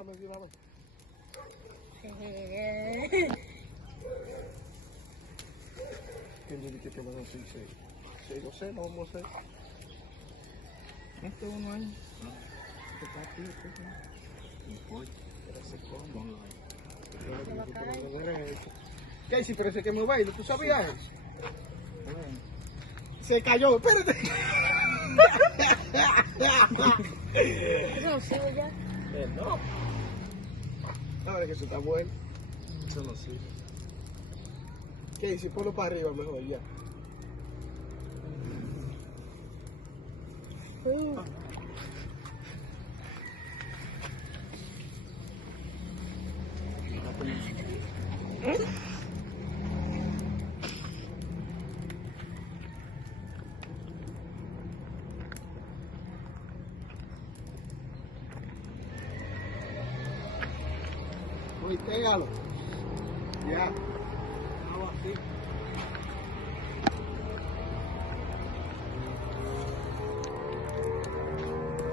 pásame de una vez. ¿Quién dice que van a hacer 6? 6 o 6, no vamos a hacer. Este uno ahí. Este está aquí, este no. ¿Qué? Si parece que me bailo, ¿tú sabías eso? Se cayó, espérate. Eso no sirve ya. No. Ahora que eso está bueno. Eso no sirve. ¿Qué? Si ponlo para arriba mejor ya. Uy, pégalo. Ya. Vamos así.